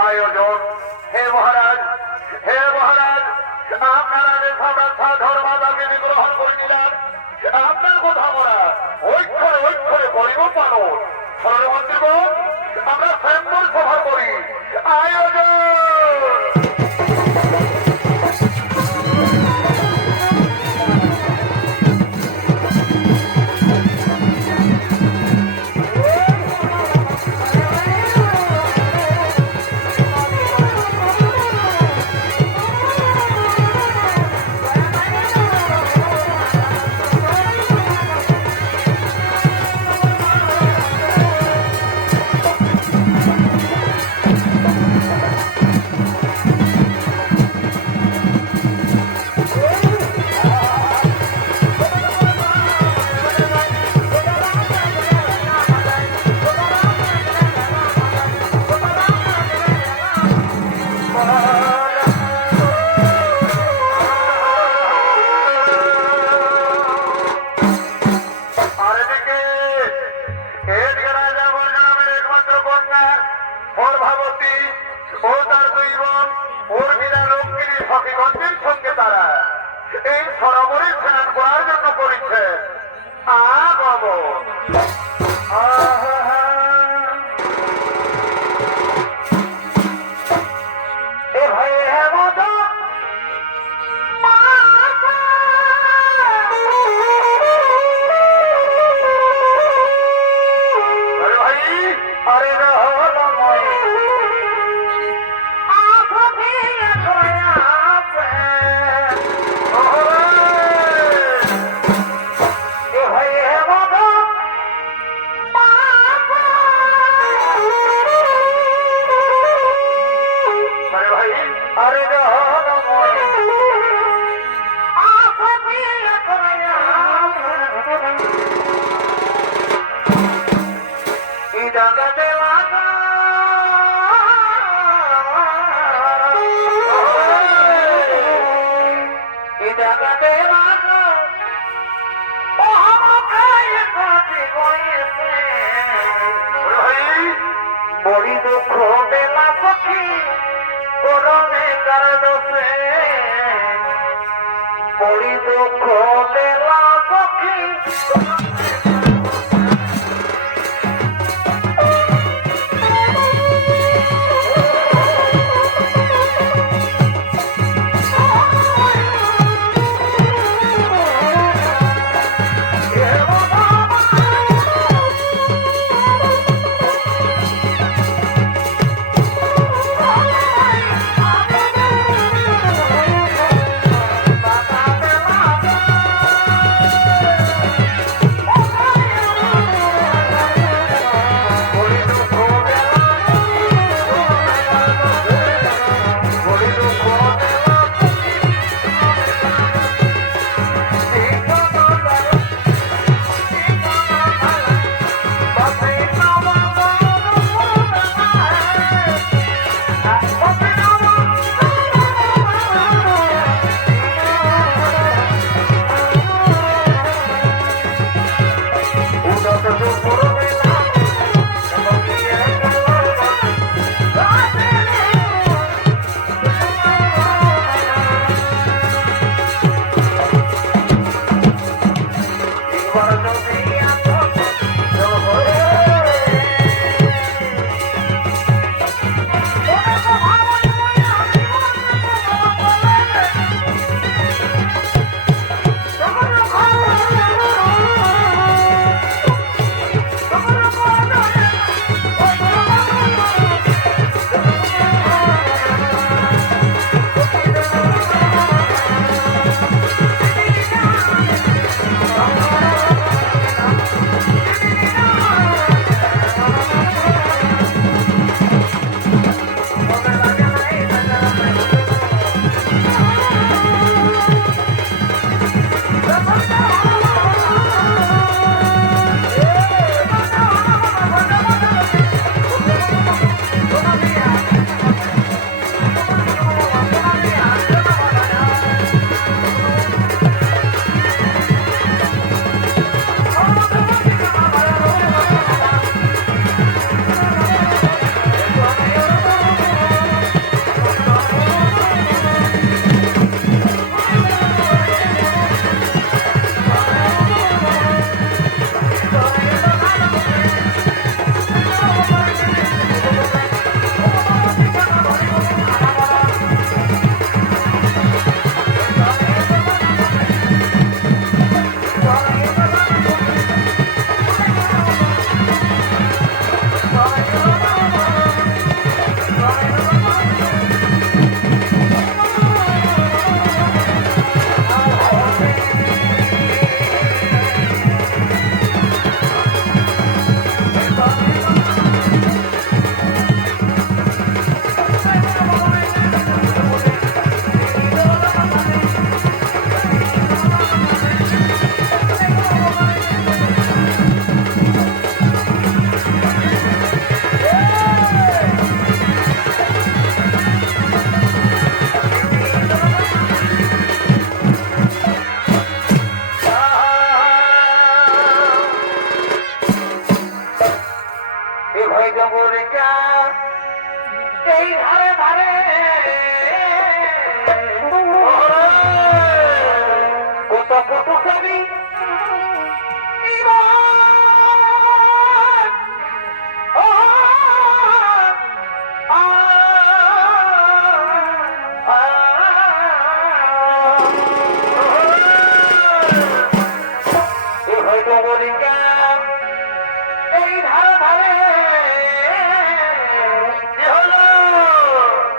আয়োজন হে মহারাজ আপনারা যে সামরাজ্য ধর্মাদাকে গ্রহণ করে নিলেন, আপনার কথা বলা ঐক্যে ঐক্যে গরিব মানুষ সর্বমন্ত্রীগণ, আমরা স্বয়ম্বর সভা করি আয়োজন। এই সরোবরে স্নান করার জন্য করেছে। বড়ি দুঃখ বেলা সখী করমে কার দোষে, বড়ি দুঃখ বেলা সখী এই ধারে ধারে কত কত ছবি এই ধারে ধারে কি হলো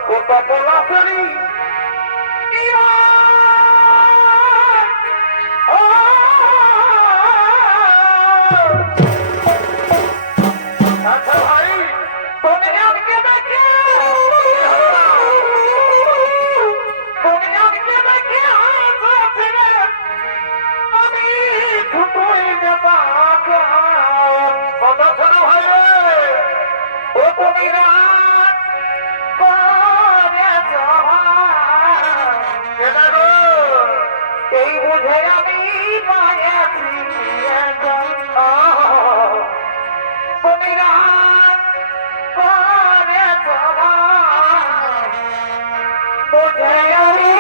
কত পলাশনি আচ্ছা ভাই তুমি আমাকে দেখে তুমি আমাকে দেখে আমি ছুটুই দেবা কথা শোনো ভাই ও তুমি রাত এই বুঝে আমি পাইয়াছি তুমি রাত বুঝে আমি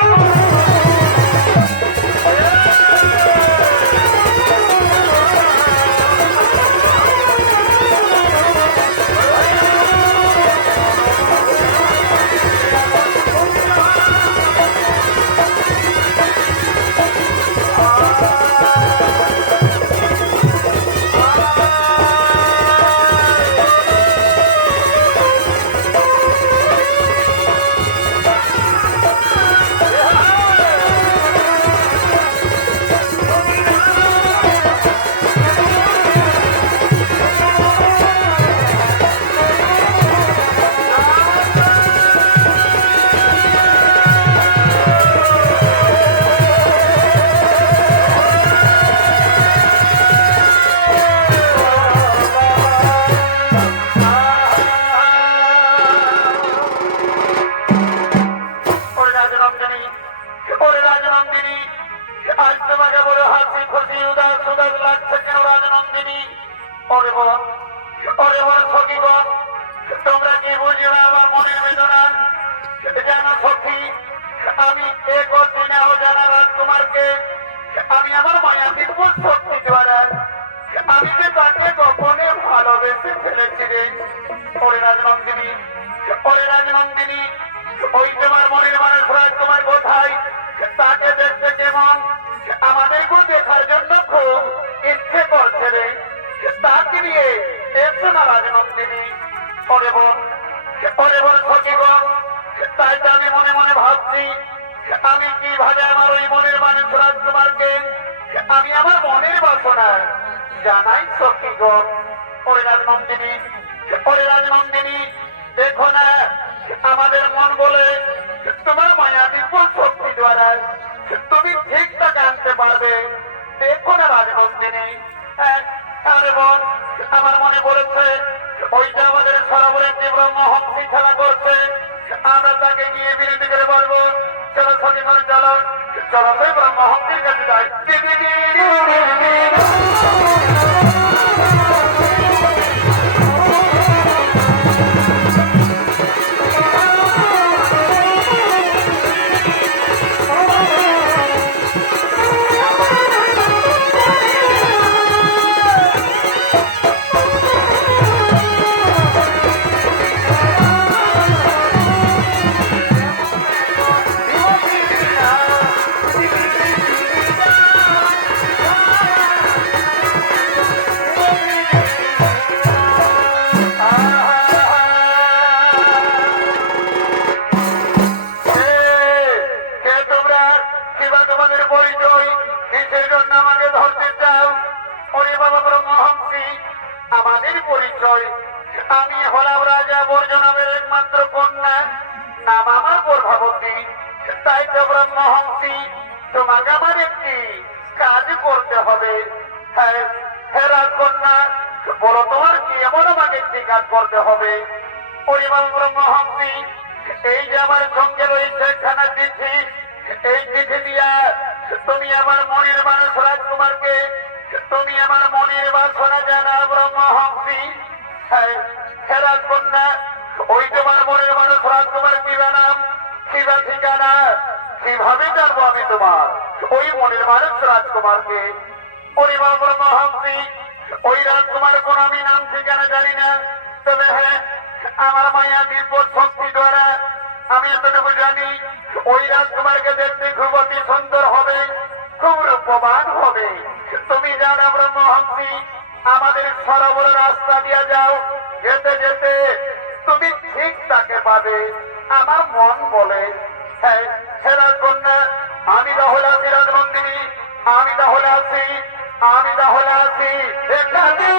আজ তোমাকে বলে হাসি খুশি উদাস উদাস লাগছে কেন রাজনন্দিনী? ওরে বল সখী বল, তোমরা কি বুঝবে আমার মনের বেদনা? জানো সখী, আমি এ করছি না জানা রাজকুমারকে আমি আমার মায়াবীর উপর শক্তি দ্বারা আমি যে তাকে গোপনে ভালোবেসে ফেলেছি রে। ওরে রাজনন্দিনী, ওই তোমার মনের মানুষ রাজকুমার কোথায়? তাকে দেখতে কেমন? আমাদেরকে দেখার জন্য খুব ইচ্ছে করছে রে। তাকে নিয়ে এসো না রাজনন্দিনী। ওরে বল সখী বল, তাই তো আমি মনে মনে ভাবছি আমি কিভাবে আমার ওই মনের মানুষ রাজকুমারকে আমি আমার মনের বাসনা জানাই সখী গো। ওরে রাজনন্দিনী, দেখো না আমাদের মন বলে তোমার মায়াবী শক্তি দ্বারা তুমি ঠিক তা আনতে পারবে। দেখো না রাজনন্দিনী, আরে বোন, আমার মনে পড়েছে ওই যে আমাদের সরোবরের যে ব্রহ্মহংসী খেলা করছে, আমরা তাকে নিয়ে বিরতি করে বলবো চলো সঙ্গে করে চলো সেই ব্রহ্মহংসীর কাছে যাই। আমাদের পরিচয়, আমি হলাম রাজা বর্জনামের একমাত্র কন্যা, নাম আমার প্রভাবতী। তাই তো ব্রহ্মহংসী, তোমাকে আমার একটি কাজ করতে হবে। হ্যাঁ রাজকন্যা, বলো তোমার কি এমন আমাকে একটি কাজ করতে হবে? পরিবার ব্রহ্মহংসী, এই যে আমার সঙ্গে রয়েছে একখানা চিঠি, এই চিঠি দিয়া তুমি আমার মনের মানুষ রাজকুমারকে তুমি আমার মনের বাসনা জানা ব্রহ্মহংসী। হ্যাঁ রাজকন্যা, ওই তোমার মনের মানুষ রাজকুমার কিবা নাম কিবা ঠিকানা কিভাবে জানবো আমি তোমার ওই মনের মানুষ রাজকুমারকে পরিবার মহামতি ওই রাজকুমার কোন আমি নাম ঠিকানা জানি না তবে হ্যাঁ আমার মায়া বিপদ শক্তি দ্বারা আমি এতটুকু জানি ওই রাজকুমারকে দেখতে খুব অতি সুন্দর হবে খুব রূপবান হবে তুমি জানো ব্রহ্মহংসী আমাদের সরোবর রাস্তা দিয়ে যাও যেতে যেতে তুমি ঠিক তাকে পাবে আমার মন বলে হ্যাঁ হে রাজকন্যা আমি তাহলে আছি রাজনন্দিনী আমি তাহলে আছি আমি তাহলে আছি এখানে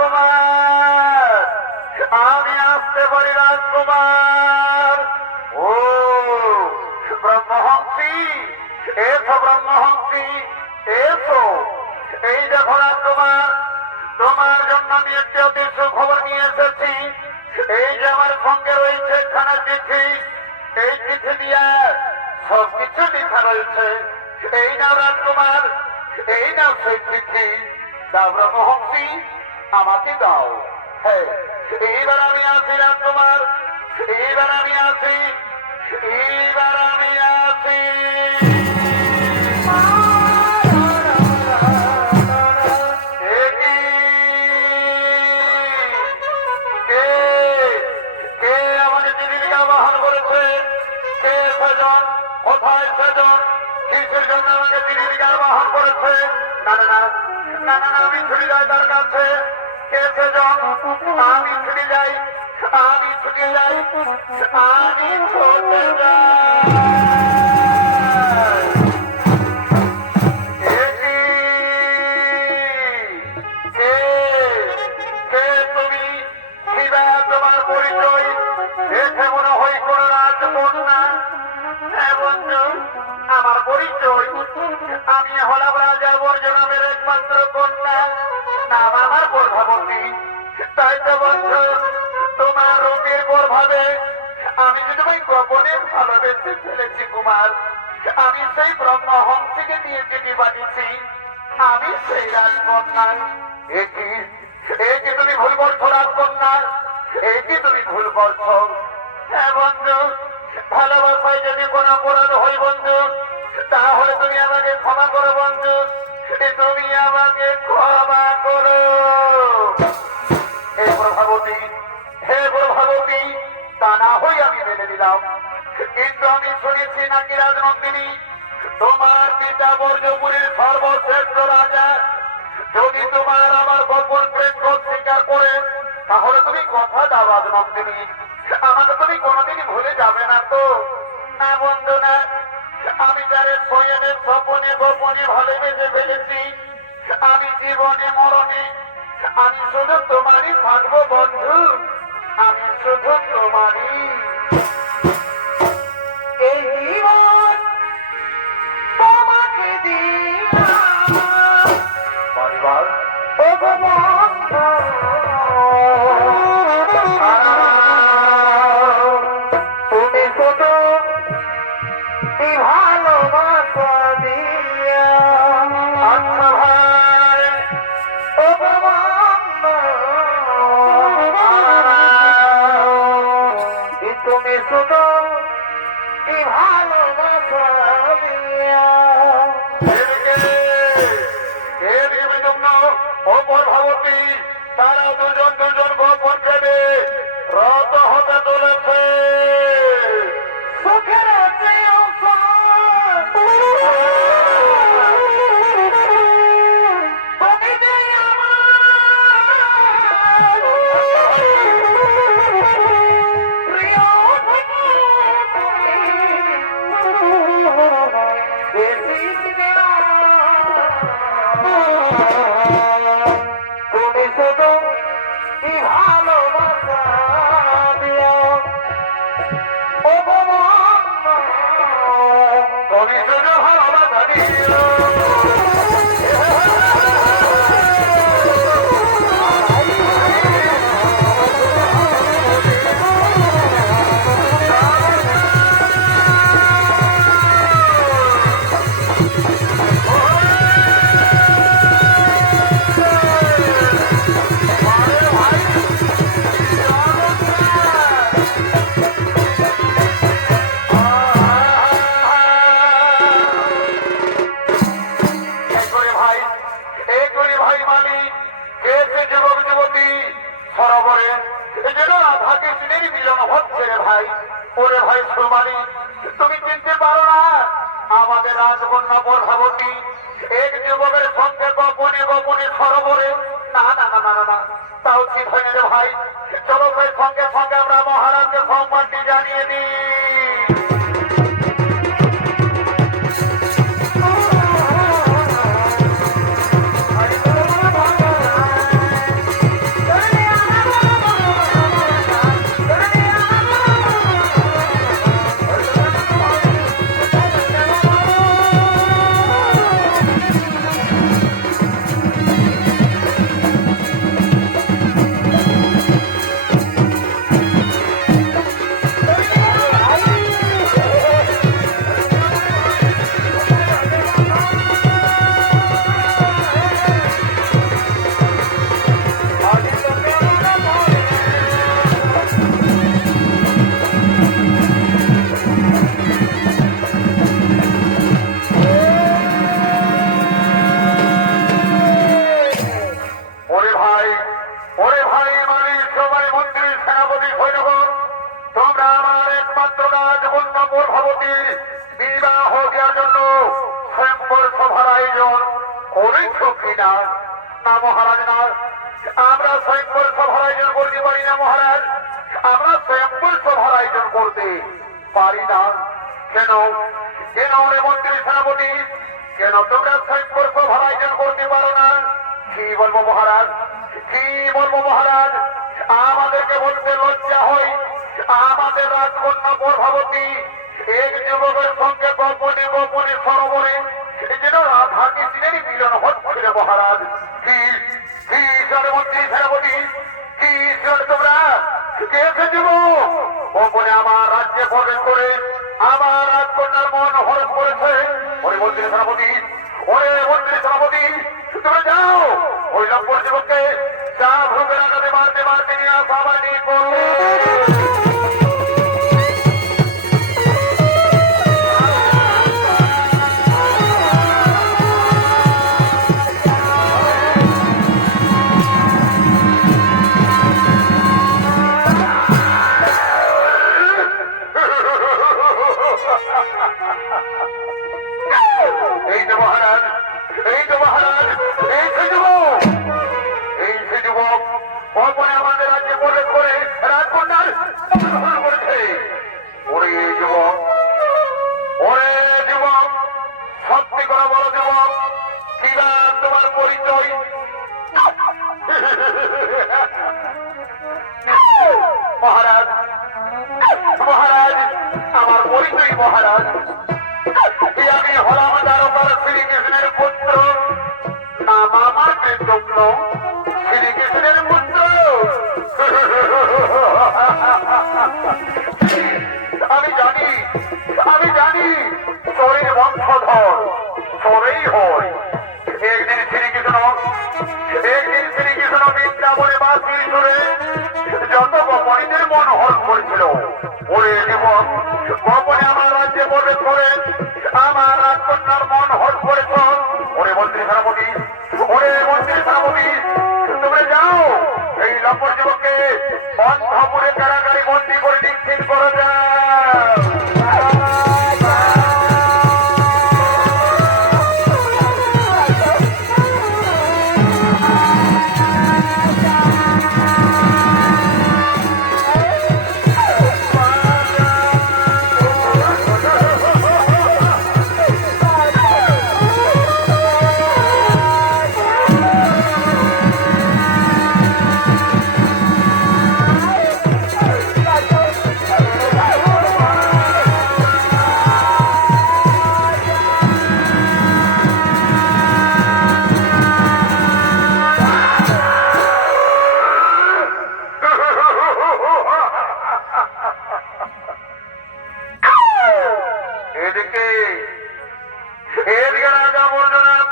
রাজকুমার, আমি আসতে পারি রাজকুমার। ও ব্রহ্মহংসী, এসো ব্রহ্মহংসী, এসো। এই দেখো রাজকুমার, তোমার জন্য আমি একটি অতি সুখবর নিয়ে এসেছি। এই যে আমার সঙ্গে রয়েছে একখানা চিঠি, এই চিঠি দিয়ে সবকিছু লেখা রয়েছে। এই নাও রাজকুমার, এই নাও সেই চিঠি। দাও ব্রহ্মহংসী, আমাকে দাও। হ্যাঁ, এইবার আমি আসি রাজকুমার, এইবার আমি আসি, এইবার আমি আসি। এ কি? কে কে আমাদের জীবিকা বহন করেছে? কে সেজন? কোথায় সেজন? কিসের জন্য আমাকে জীবিকা বহন করেছে? না না না না না না, আমি ছুটি যাই তার কাছে। কে সেজন? আমি ছুটি যাই, আমি ছুটি যাই, আমি ছুটে যাই। এ কি? কে কে তুমি? কিবা তোমার পরিচয়? দেখে মনে হয় কোন রাজকন্যা। হ্যাঁ বন্ধু, আমার পরিচয়, আমি হলাম রাজা বর্জনামের একমাত্র কন্যা, নাম আমার প্রভাবতী। তাই তো বন্ধু, তোমার রূপের প্রভাবে আমি যে তোমায় গোপনে ভালোবেসে ফেলেছি কুমার। আমি সেই ব্রহ্মহংসীকে নিয়ে চিঠি পাঠিয়েছি, আমি সেই রাজকন্যা। এ কি তুমি ভুল করছো রাজকন্যা? এ কি তুমি ভুল করছো? হ্যাঁ বন্ধু, ভালোবাসায় যদি কোনো অপরাধ হয় বন্ধু, তাহলে তুমি আমাকে ক্ষমা করো বন্ধু, তুমি আমাকে ক্ষমা করো। হে প্রভাবতী, হে প্রভাবতী, তা না হই আমি মেনে নিলাম। কিন্তু আমি শুনেছি নাকি রাজনন্দিনী, তোমার পিতা বর্জপুরীর সর্বশ্রেষ্ঠ রাজা। যদি তোমার আমার গোপন প্রেম স্বীকার করে, তাহলে তুমি কথা দাও রাজনন্দিনী, আমাকে তুমি কোনোদিনই ভুলে যাবে না তো? না বন্ধু না, আমি যারে শয়নের স্বপনে গোপনে ভালোবেসে ফেলেছি, আমি জীবনে মরণে আমি শুধু তোমারই থাকবো বন্ধু, আমি শুধু তোমারই। এই জীবন তোমাকে দিলাম পরিবার, ও গো বন্ধু, তুমি শুধু এই ভালোবাসা দিয়া। আচ্ছা ভাই, ও গো বন্ধু, তুমি শুধু এই ভালোবাসা দিয়া। অপর ভাবতী, তারা দুজন দুজন গোপন দেবে রত হতে চলেছে। সুখের তুমি শুধু কি ভালোবাসা দিও, ও ভগবান, তুমি শুধু ভালোবাসা দিও। তুমি চিনতে পারো না আমাদের রাজকন্যা প্রভাবতী এক যুবকের সঙ্গে গোপনে গোপনে সরোবরে? না না না না না, তাও ঠিক হয়নি রে ভাই। চলো ভাই, সঙ্গে সঙ্গে আমরা মহারাজকে সংবাদটি জানিয়ে দিই। ওরে ভাই মানে সবাই মন্ত্রী সেনাপতি সৈন্যগণ, তোমরা আমার একমাত্র কাজ বন্য প্রভাবতীর বিবাহ দেওয়ার জন্য স্বয়ম্বর সভার আয়োজন করেছ কিনা? না মহারাজ, না, আমরা স্বয়ম্বর সভার আয়োজন করতে পারি না মহারাজ, আমরা স্বয়ম্বর সভার আয়োজন করতে পারি না। কেন কেন রে মন্ত্রী সেনাপতি, কেন তোমরা স্বয়ম্বর সভার আয়োজন করতে পারো না? কি বলবো মহারাজ, কি বলবো মহারাজ, আমাদেরকে বলতে লজ্জা হয়। আমাদের রাজকন্যা প্রভাবতী এক যুবকের সঙ্গে গোপনে গোপনে সরোবরে যেন রাধা কৃষ্ণের মিলন হচ্ছিল মহারাজ। কি কি মন্ত্রী সেনাপতি, কি তোমরা কে যুবক গোপনে আমার রাজ্যে প্রবেশ করে আমার রাজকন্যার মন হরণ করেছে? ওরে মন্ত্রী সেনাপতি, ওরে মন্ত্রী সেনাপতি, তোমরা যাও ওই লম্বর যুবককে চা ভোগের আগাতে মারতে মারতে নিয়ে আসা আবার নিয়ে করবে। এই তো মহারাজ, এই তো মহারাজ, এই সে যুবক, এই সে যুবক গোপনে আমাদের রাজ্যে প্রবেশ করে রাজকন্যার অপহরণ করেছে। ওরে যুবক, ওরে যুবক, সত্যি করে বলো যুবক, কি না তোমার পরিচয়? মহারাজ, মহারাজ, আমার পরিচয় মহারাজ, আমি হলাম দ্বারকার শ্রীকৃষ্ণের পুত্র, নাম আমার কৃতজ্ঞ, শ্রীকৃষ্ণের পুত্র। আমি জানি, আমি জানি চোরের বংশধর চোরেই হয়। একদিন শ্রীকৃষ্ণ বৃন্দাবনে বাসি সুরে যত গোপনীদের মন হরণ করেছিল। ওরে জীবন গোপনে আমার রাজ্যে প্রবেশ করে আমার রাজকন্যার মন হরণ করেছ। ওরে মন্ত্রী সেনাপতি, ওরে মন্ত্রী সেনাপতি, তোমরা যাও এই লম্বর যুবককে অন্ধপুরে কারাগারে বন্দী করে নিশ্চিত করে যাও। এদিকে রাজা বললেন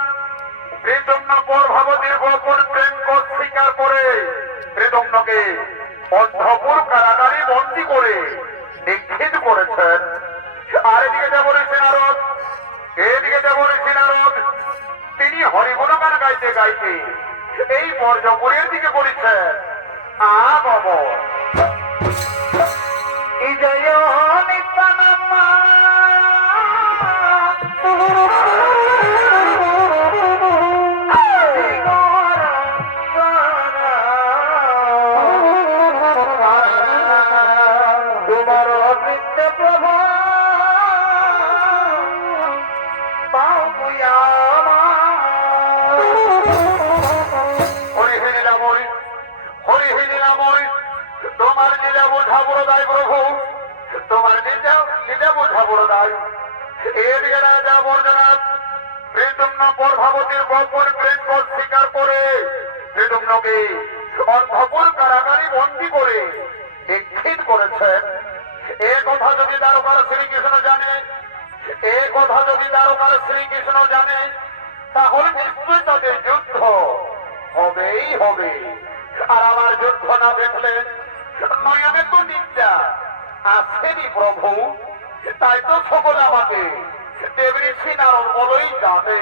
প্রেতম্ন প্রভাবতীর গোপন প্রেম স্বীকার করে প্রেতম্নকে অন্ধপুর কারাগারে বন্দী করে নিক্ষেপ করেছেন। আর এদিকে যা বলেছেন নারদ, এদিকে যা বলেছেন নারদ, তিনি হরিগুণগান গাইতে গাইতে এই বর্জপুরের দিকে বলেছেন আবব জয় নিত্যানন্দ তোমার বৃত্ত প্রভু পাও হরি লীলাময়, হরি লীলাময়, তোমার লীলা বোঝা বড় দায় প্রভু, তোমার লীলা বোঝা বড় দায়। এর রাজা বর্জনাথ প্রেতম্ন প্রভাবতীর গোপন প্রেম স্বীকার করে প্রেতম্নকে অন্ধপুর কারাগারে বন্দী করে নিক্ষেপ করেছেন। এ কথা যদি দ্বারকার শ্রীকৃষ্ণ জানে, এ কথা যদি দ্বারকার শ্রীকৃষ্ণ জানে, তাহলে নিশ্চয় তাদের যুদ্ধ হবেই হবে। আর আমার যুদ্ধ না দেখলে নয়নে তো নিন্দা আসেনি প্রভু, তাই তো সকলে আমাকে দেবঋষি নারদ বলেই জানে।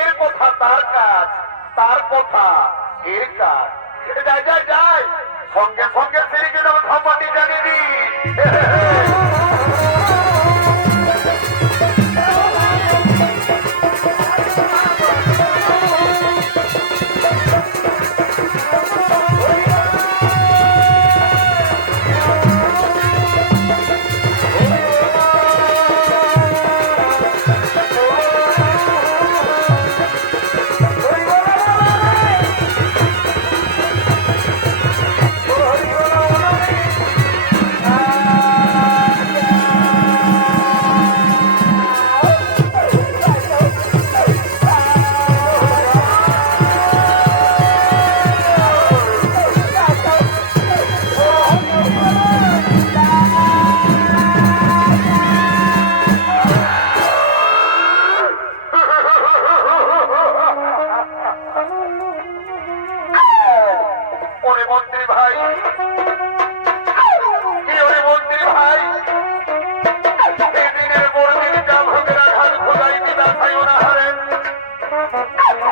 এর কথা তার কাজ, তার কথা এর কাজ যাই যাই যাই সঙ্গে সঙ্গে ফিরে নাম সম্পত্তি জানিয়ে দি ওরে মন্ত্রী ভাই কি ওরে মন্ত্রী ভাই এই দিনের বড় দিন যা ভোগের আঘাত খোদাই দিদা খাই ওনা হারেন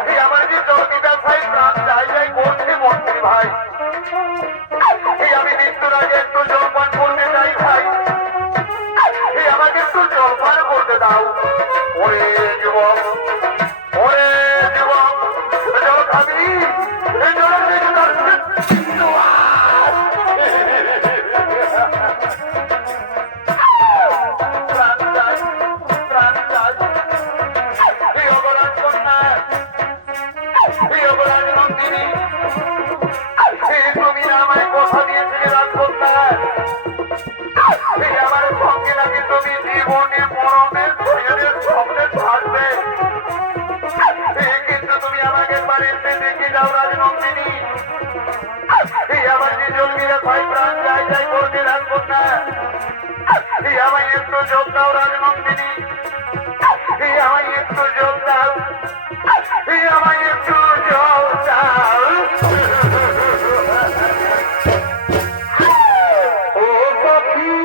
এই আমার যে চর্দিদা খাই প্রাণ যাই যাই করছে মন্ত্রী ভাই এই আমি মৃত্যুর আগে একটু জলপান করতে চাই ভাই এই আমাকে একটু জলপান করতে দাও ওরে যুবক ওরে যুবক জল খাবি এই জলের দিকে তুমি আমায় কথা দিয়েছিলে রাজকন্যা আমার সঙ্গে নাকি তুমি জীবনে মরণের শরীরের স্বপ্নে থাকবে কিন্তু তুমি আমাকে বাড়িতে দেখে যাও রাজনন্দিনী আমার যে জন্মিরা ভাই প্রাণ যাই যাই করতে রাজকন্যা আমায় একটু যোগ দাও রাজনন্দিনী আমায় একটু যোগ দাও আমায় একটু যোগ দাও ও সখী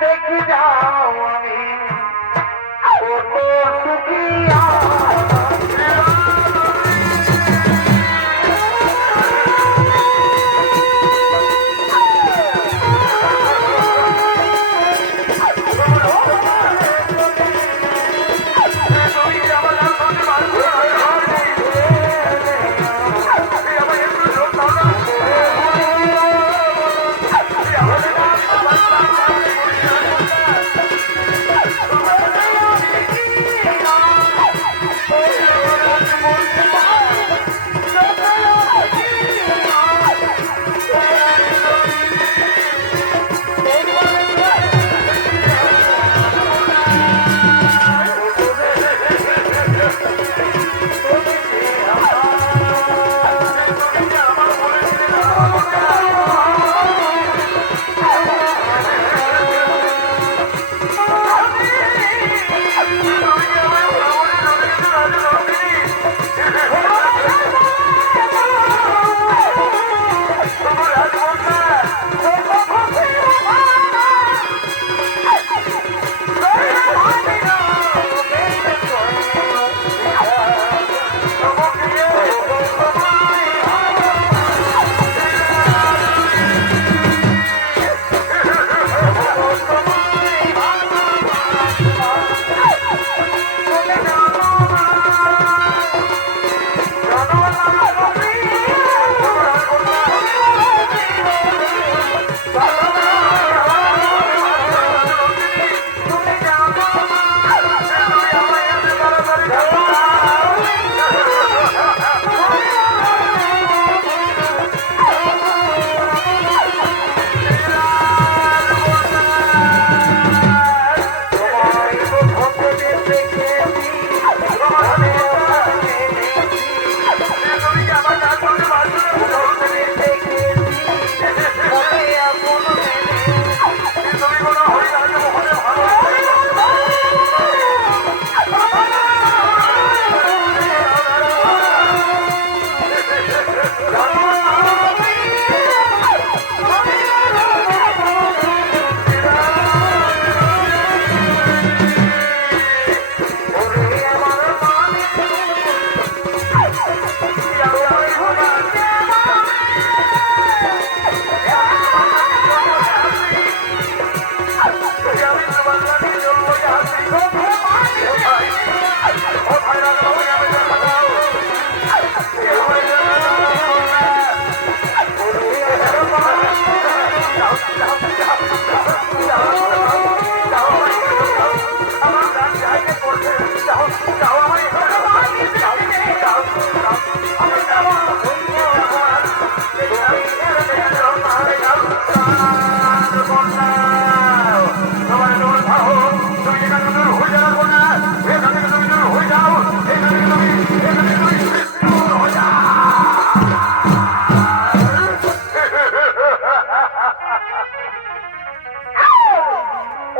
দেখে যাও আমি কত সুখিয়া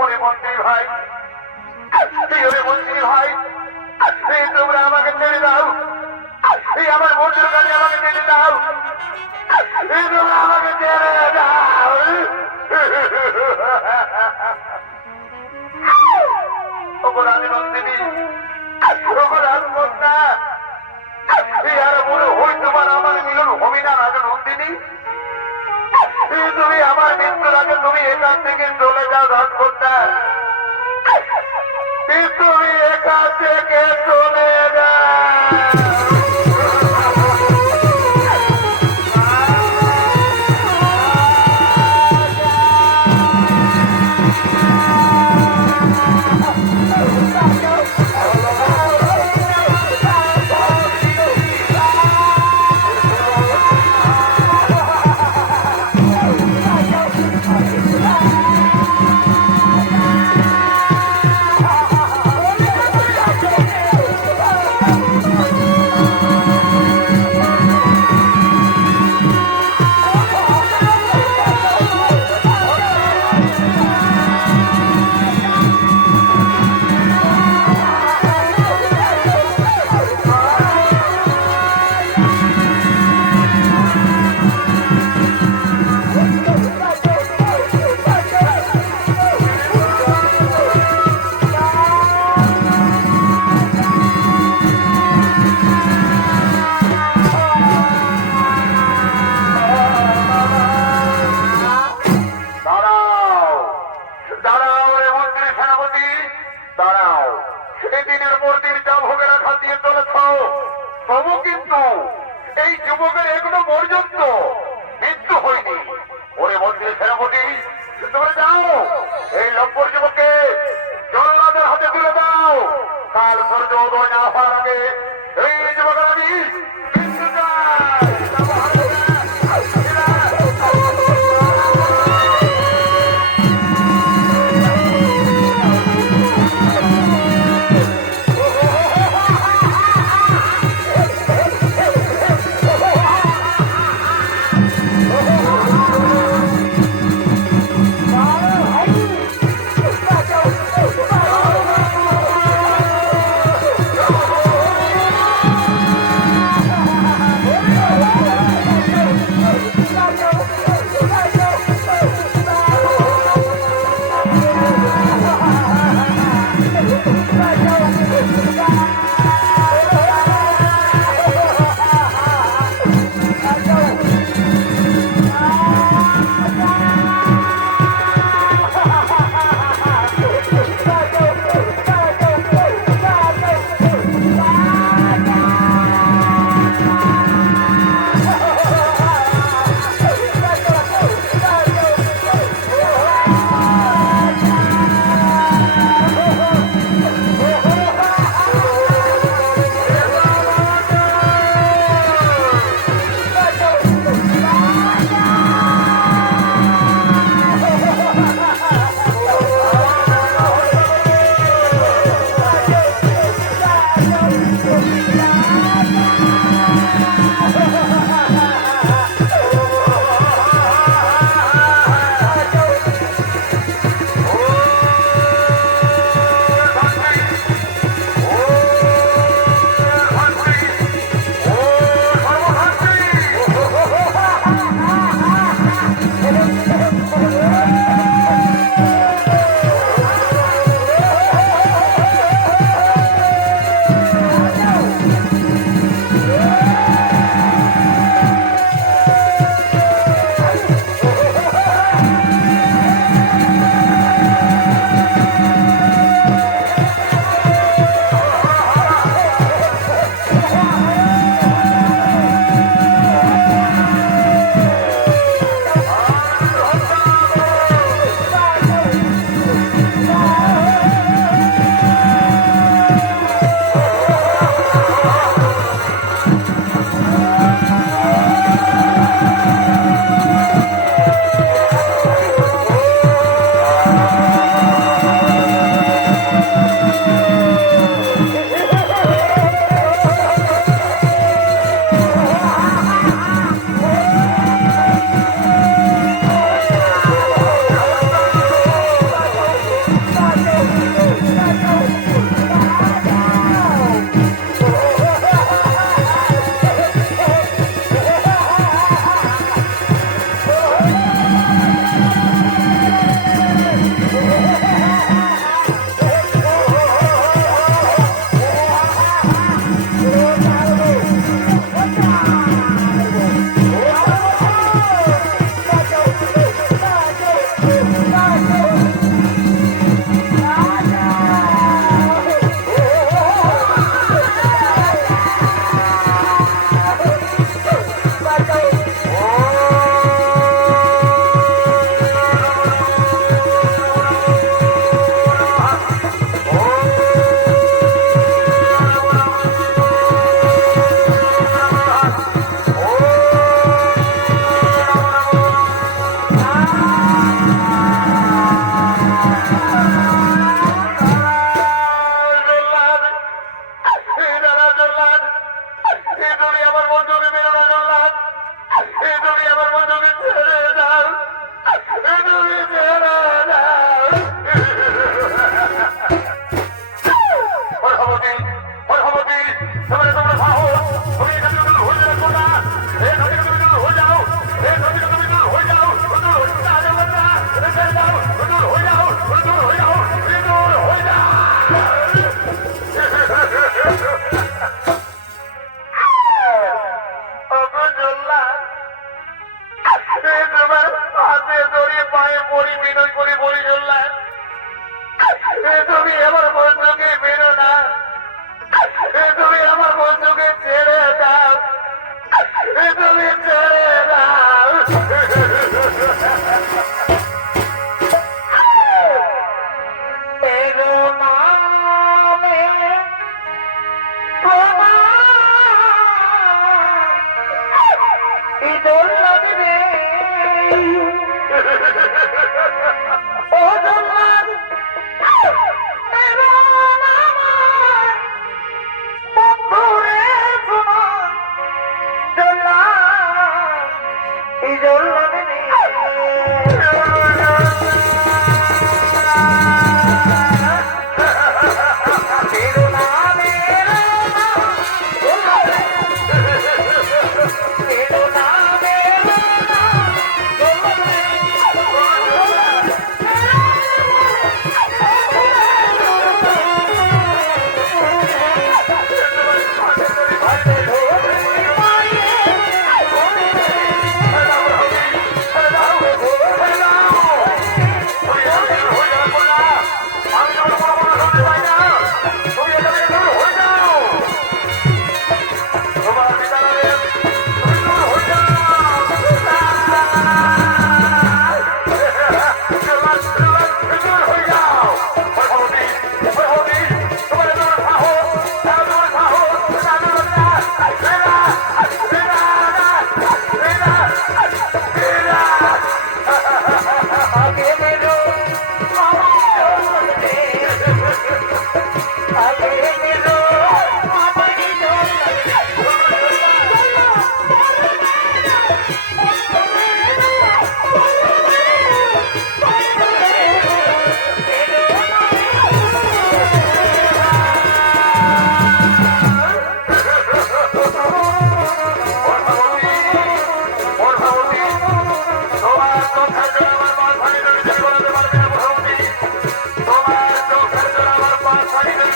ওরে মন্ত্রী ভাই, ওরে মন্ত্রী ভাই, তোমরা আমাকে ছেড়ে দাও, আমার বন্ধুর কাছে আমাকে ছেড়ে দাও, তোমরা আমাকে ছেড়ে দাও। অপরাধী নন্দিনী, অপরাধ কন্যা, আর মনে হয় তোমার আমার মিলন হবে না রাজা নন্দিনী। তুমি আমার মৃত্যুর আগে তুমি এখান থেকে চলে যাও রাজকন্যা, তুমি এখান থেকে চলে যাও। কাল সূর্য উদয় না হওয়ার আগে এই যুবকরানি মৃত্যু চায়।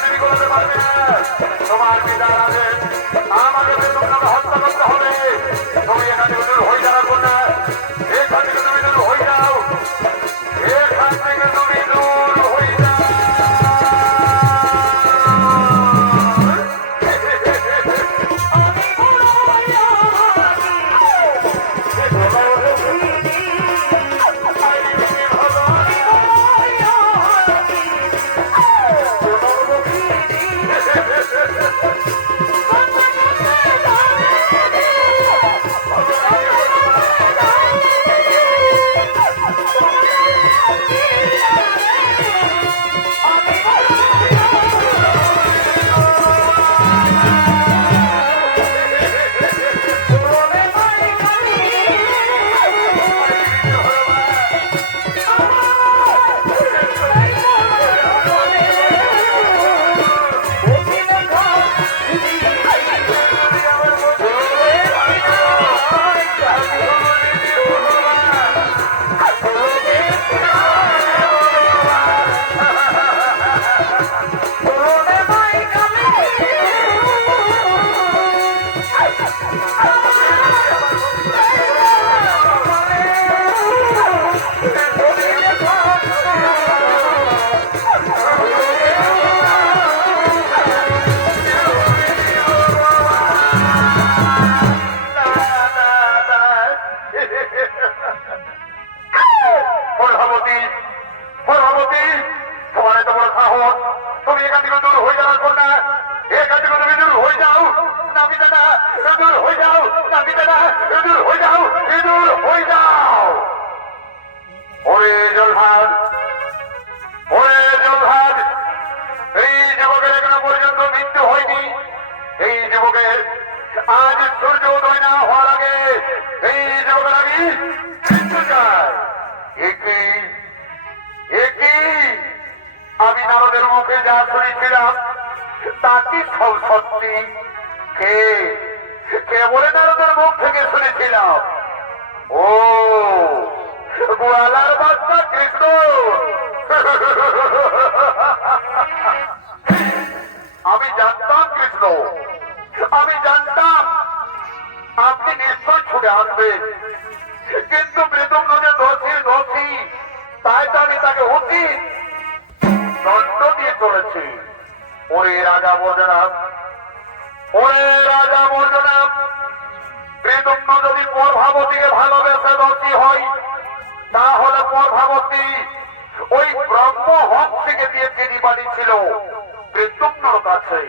তুমি করতে পারবে না। তোমার বিচার আছে, আমাকে তোমাকে হত্যা করতে হবে। তুমি এখান থেকে দূর হয়ে যাওয়ার কন্যা, এখান থেকে তুমি দূর হয়ে যাও, এখান থেকে তুমি দূর হয়ে যাও। প্রভাবতী, প্রভাবতী, তোমার এত বড় সাহস, তুমি এখান থেকে দূর হয়ে যাওয়ার কন্যা, এখান থেকে তুমি দূর হয়ে যাও। না পিতা না, দূর হয়ে যাও। না পিতা না, দূর হয়ে যাও, দূর হয়ে যাও। ওরে জলভাগ, ওরে জলভাগ, এই যুবকের এখনো পর্যন্ত মৃত্যু হয়নি। এই যুবকের আজ সূর্য উদয় না হওয়ার আগে এই যুবকের আমি মৃত্যু চাই। একই একই আমি নারদের মুখে যা শুনেছিলাম তা কি সব সত্যি? কে কে বলে নারদের মুখ থেকে শুনেছিলাম? ও গোয়ালার বাচ্চা কৃষ্ণ। আমি জানতাম কৃষ্ণ, আমি জানতাম আপনি নিশ্চয় ছুটে আসবেন, কিন্তু মৃদুম নদে দোষীর দোষী, তাই তো আমি তাকে উচিত দণ্ড দিয়ে চলেছি। ওরে রাজা বর্জনাথ, ওরে রাজা বর্জনাথ, মৃদুম যদি প্রভাবতীকে ভালোবেসে দোষী হয়, তাহলে প্রভাবতী ওই ব্রহ্ম হংসীকে দিয়ে চিনি বাড়িছিল মৃত্যুর কাছে।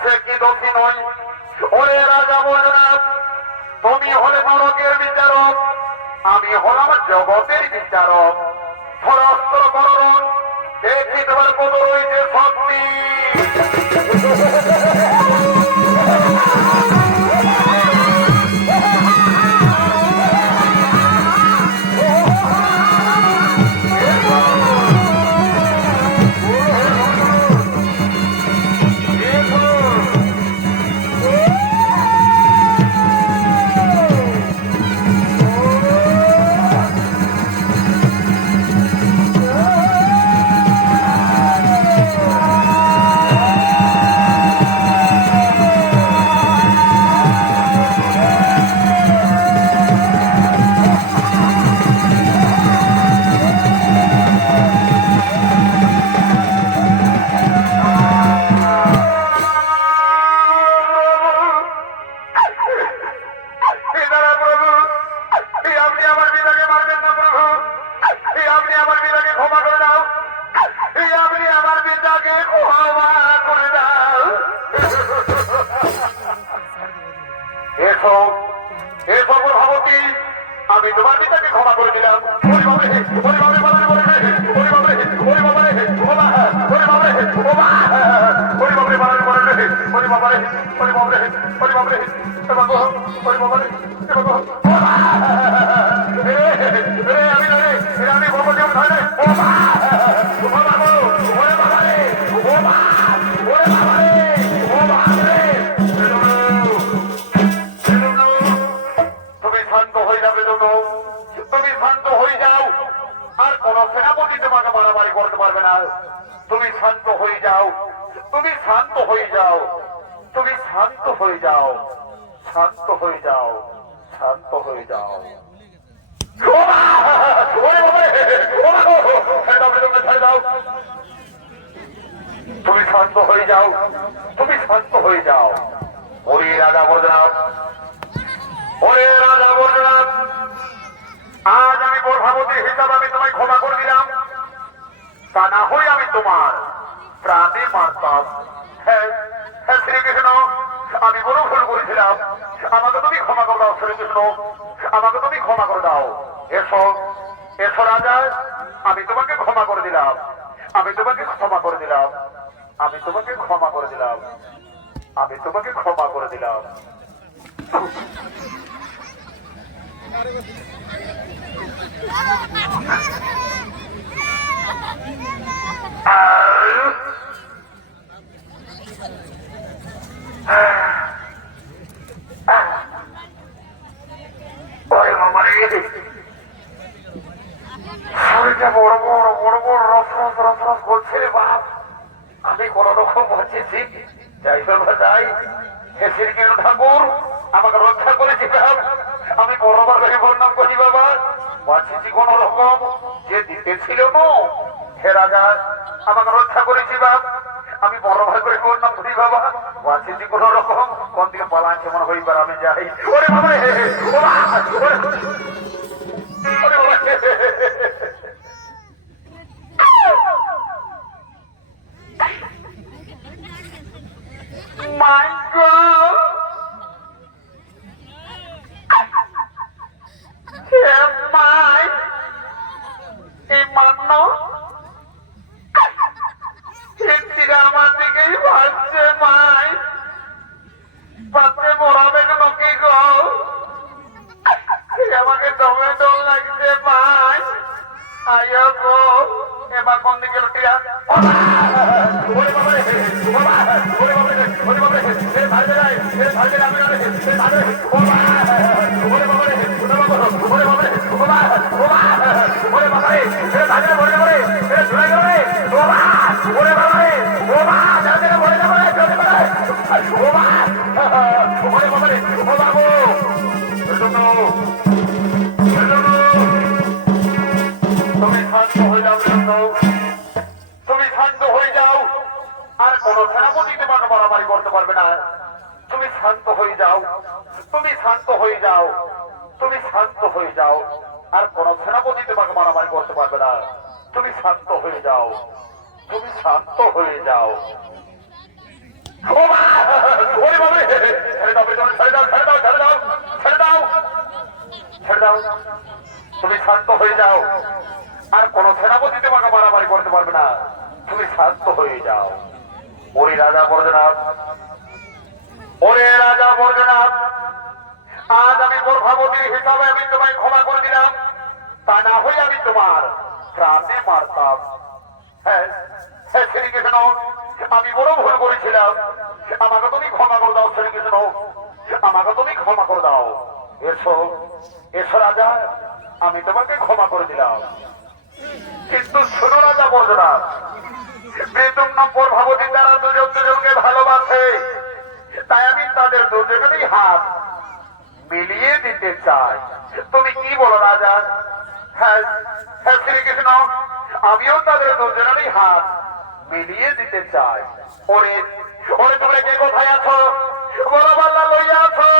সে কি দোষী নয়? ওরে রাজা বলরাম, তুমি হলে নরকের বিচারক, আমি হলাম জগতের বিচারক। ধরস্ত্র করণ দেখি তোমার কত রয়েছে শক্তি। আমি তোমার পিতাকে ক্ষমা করে দিলাম। তুমি শান্ত হয়ে যাবে, তুমি শান্ত হয়ে যাও, আর কোন সেনাপতি তোমাকে মারামারি করতে পারবে না। তুমি শান্ত হয়ে যাও, তুমি শান্ত হয়ে যাও, তুমি শান্ত হয়ে যাও, শান্ত হয়ে যাও, শান্ত হয়ে যাও। তুমি শান্ত হয়ে যাও, তুমি শান্ত হয়ে যাও। ওরে রাজা বর্জনাথ, ওরে রাজা বর্জনাথ, আজ আমি প্রভাবতী হিসাবে আমি তোমায় ক্ষমা করে দিলাম। তা না হয়ে আমি তোমার প্রাণে মারতাম। হ্যাঁ হ্যাঁ শ্রীকৃষ্ণ, আমি বড় ভুল করেছিলাম। আমাকে তুমি ক্ষমা করে দাও শ্রীকৃষ্ণ, আমাকে তুমি ক্ষমা করে দাও। এসো এসো রাজা, আমি তোমাকে ক্ষমা করে দিলাম, আমি তোমাকে ক্ষমা করে দিলাম, আমি তোমাকে ক্ষমা করে দিলাম, আমি তোমাকে ক্ষমা করে দিলাম। ওরে বাবা রে, শরীরটা বড় বড় বড় বড় রস রস রস রস করছে রে বাপ। আমি কোন রকম বাঁচেছি, যাই হোক যাই। হে শ্রীকৃষ্ণ ঠাকুর, আমাকে রক্ষা করেছিলাম, আমি বড়বার করে বর্ণাম করি বাবা। বাঁচেছি কোন রকম, যে দিতেছিল না। হে রাজা, আমাকে রক্ষা করেছি বাপ, আমি বড় ভাই করে বর্ণাম করি বাবা। বাঁচেছি কোন রকম, কোন দিকে পালাচ্ছে মনে হই পারে, আমি যাই। ওরে বাবা রে, ও বাবা, ওরে বাবা রে। My God! মাই এই মান্য আমার দিকেই ভাবছে। মাই পাশে মরাবে কেন কি গো? আমাকে দমে দম লাগছে। মাই আয়ো গো, এবার কোন দিকে লুটিয়া? ওরে বাবা রে, বাবা, ওরে বাবা রে, ওরে বাবা রে, এ ভাগে যায়, এ ভাগে যাবে না রে, এ ভাগে, ও বাবা, ওরে বাবা রে, ওরে বাবা, ওরে বাবা রে, ও বাবা, ও বাবা, ওরে বাবা রে, এ ভাগে মরে যাবে রে, এ ঝুলে যাবে রে, ও বাবা, ওরে বাবা রে, ও বাবা, যাবে না মরে যাবে রে, চলে যাবে রে, ও বাবা, ওরে বাবা রে, ও বাবা গো, এজন্য তুমি শান্ত হয়ে যাও, তুমি শান্ত হয়ে যাও। আর কোন সেনাপতি তোমাকে মারামারি করতে পারবে না। তুমি শান্ত হয়ে যাও, তুমি শান্ত হয়ে যাও, তুমি শান্ত হয়ে যাও। আর কোন সেনাপতি তোমাকে মারামারি করতে পারবে না। তুমি শান্ত হয়ে যাও, তুমি শান্ত হয়ে যাও। ছেড়ে দাও, ছেড়ে দাও, ছেড়ে দাও, ছেড়ে দাও, ছেড়ে দাও, ছেড়ে দাও, ছেড়ে দাও। তুমি শান্ত হয়ে যাও, আর কোন সেনাপতি তোমাকে মারামারি করতে পারবে না। তুমি শান্ত হয়ে যাও। ওরে রাজা বর্জনাথ, ওরে রাজা বর্জনাথ, আজ আমি গর্ভবতীর হিসাবে আমি তোমায় ক্ষমা করে দিলাম। তা না হয়ে আমি তোমার প্রাণে মারতাম। হ্যাঁ হ্যাঁ শ্রীকৃষ্ণ, আমি বড় ভুল করেছিলাম। আমাকে তুমি ক্ষমা করে দাও শ্রীকৃষ্ণ, আমাকে তুমি ক্ষমা করে দাও। এসো এসো রাজা, আমি তোমাকে ক্ষমা করে দিলাম। কিন্তু শোনো রাজা বর্জনাথ, বেদম নম্বর ভাবতী তারা দুজন দুজনকে ভালোবাসে, তাই আমি তাদের দুজনেরই হাত মিলিয়ে দিতে চাই। তুমি কি বলো রাজা? হ্যাঁ হ্যাঁ শ্রীকৃষ্ণ, আমিও তাদের দুজনেরই হাত মিলিয়ে দিতে চাই। ওরে ওরে, তোমরা কে কোথায় আছো? বলো বাল্লা লইয়া আছো।